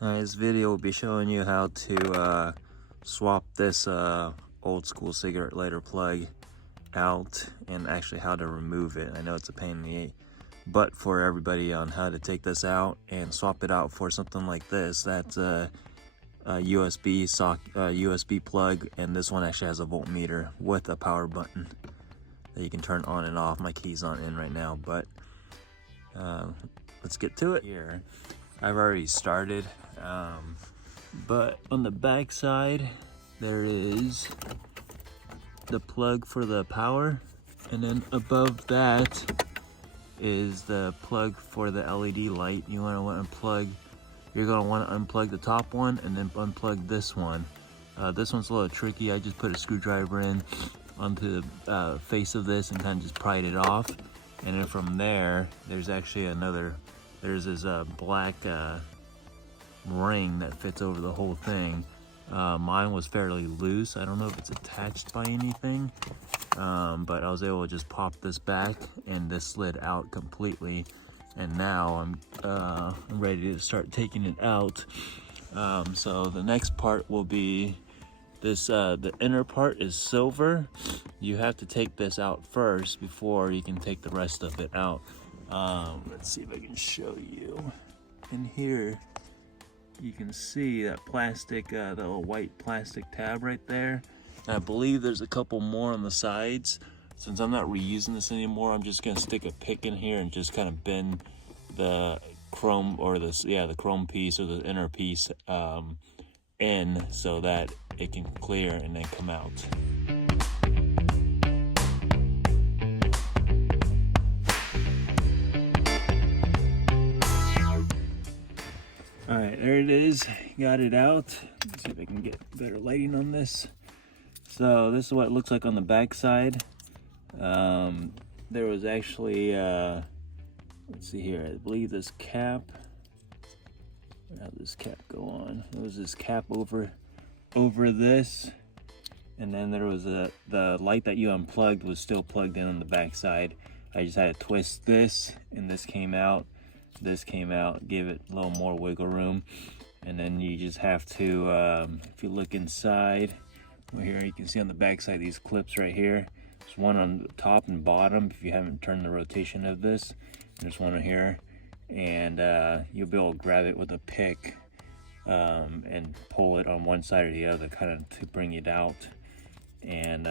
This video will be showing you how to swap this old school cigarette lighter plug out and actually how to remove it. I know it's a pain in the butt for everybody on how to take this out and swap it out for something like this. That's a USB plug, and this one actually has a voltmeter with a power button that you can turn on and off. My key's not in right now, but let's get to it. Here, I've already started, but on the back side there is the plug for the power, and then above that is the plug for the LED light. You're gonna want to unplug the top one and then unplug this one. This one's a little tricky. I just put a screwdriver in onto the face of this and kind of just pried it off, and then from there there's actually there's this black ring that fits over the whole thing. Mine was fairly loose. I don't know if it's attached by anything, but I was able to just pop this back and this slid out completely, and now I'm ready to start taking it out. So the next part will be this. The inner part is silver. You have to take this out first before you can take the rest of it out. Let's see if I can show you. In here you can see that plastic, the little white plastic tab right there. And I believe there's a couple more on the sides. Since I'm not reusing this anymore, I'm just gonna stick a pick in here and just kind of bend the chrome, or the chrome piece or the inner piece in, so that it can clear and then come out. All right, there it is. Got it out. Let's see if I can get better lighting on this. So this is what it looks like on the back side. There was actually, let's see here, I believe this cap, how did this cap go on? There was this cap over this, and then there was the light that you unplugged was still plugged in on the back side. I just had to twist this, and this came out. This came out, give it a little more wiggle room, and then you just have to, if you look inside, well, here you can see on the back side these clips right here. There's one on the top and bottom if you haven't turned the rotation of this. There's one right here, and you'll be able to grab it with a pick and pull it on one side or the other, kind of to bring it out. And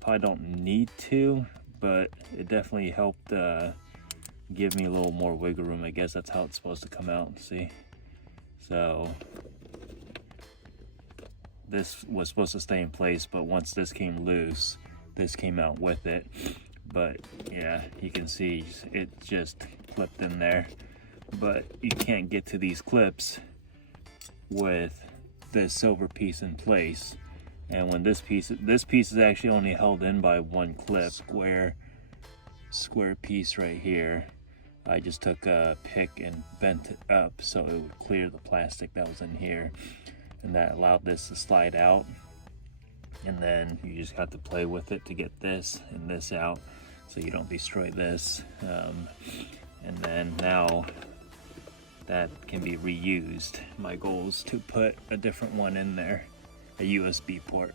probably don't need to, but it definitely helped give me a little more wiggle room. I guess that's how it's supposed to come out. See, so this was supposed to stay in place, but once this came loose, this came out with it. But yeah, you can see it just clipped in there, but you can't get to these clips with this silver piece in place. And when this piece is actually only held in by one clip, square piece right here. I just took a pick and bent it up so it would clear the plastic that was in here, and that allowed this to slide out. And then you just have to play with it to get this and this out so you don't destroy this. And then now that can be reused. My goal is to put a different one in there, a USB port.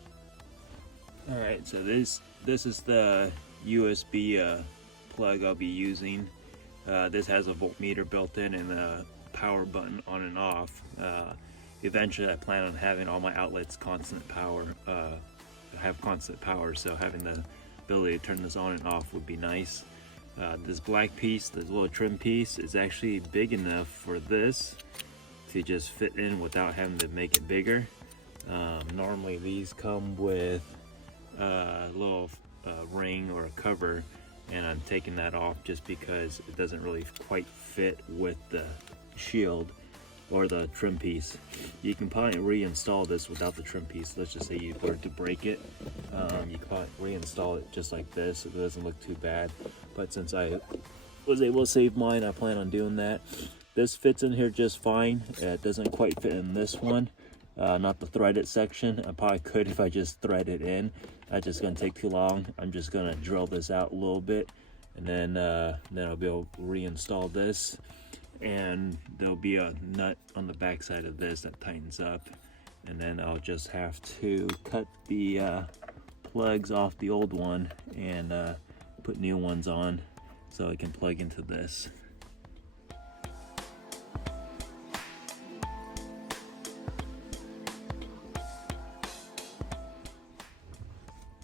All right, so this is the USB plug I'll be using. This has a voltmeter built in and a power button on and off. Eventually I plan on having all my outlets constant power, so having the ability to turn this on and off would be nice. This black piece, this little trim piece, is actually big enough for this to just fit in without having to make it bigger. Normally these come with a little ring or a cover, and I'm taking that off just because it doesn't really quite fit with the shield or the trim piece. You can probably reinstall this without the trim piece. Let's just say you were to break it, you can probably reinstall it just like this. It doesn't look too bad, but since I was able to save mine, I plan on doing that. This fits in here just fine. It doesn't quite fit in this one, not the threaded section. I probably could if I just thread it in. That's just gonna take too long. I'm just gonna drill this out a little bit, and then I'll be able to reinstall this. and there'll be a nut on the back side of this that tightens up, and then I'll just have to cut the plugs off the old one and put new ones on so it can plug into this.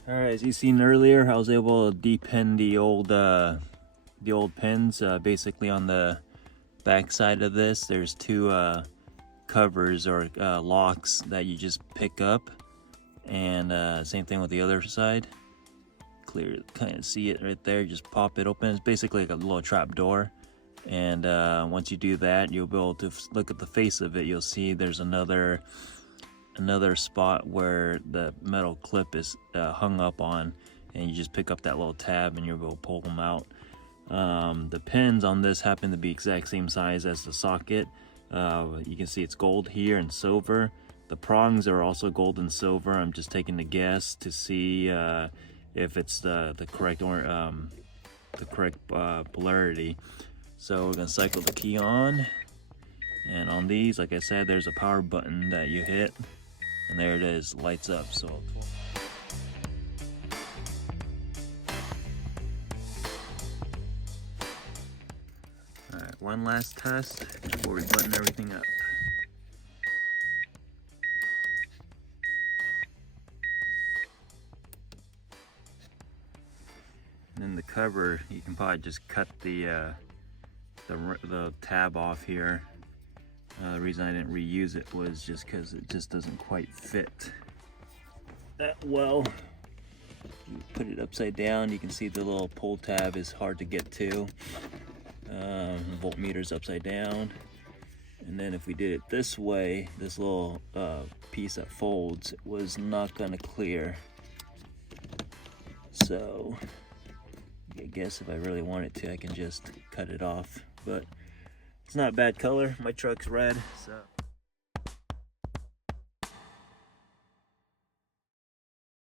Alright, as you seen earlier, I was able to depin the old pins. Basically on the back side of this, there's two covers or locks that you just pick up, and same thing with the other side. Clear, kind of see it right there, just pop it open. It's basically like a little trap door, and once you do that, you'll be able to look at the face of it. You'll see there's another spot where the metal clip is hung up on, and you just pick up that little tab and you'll be able to pull them out. The pins on this happen to be exact same size as the socket. You can see it's gold here and silver. The prongs are also gold and silver. I'm just taking a guess to see if it's the correct polarity. So we're gonna cycle the key on, and on these, like I said, there's a power button that you hit, and there it is, lights up. So alright, one last test before we button everything up. And then the cover, you can probably just cut the tab off here. The reason I didn't reuse it was just because it just doesn't quite fit that well. You put it upside down, you can see the little pull tab is hard to get to. Voltmeter's upside down. And then if we did it this way, this little piece that folds was not gonna clear. So I guess if I really wanted to, I can just cut it off. But it's not a bad color. My truck's red, so.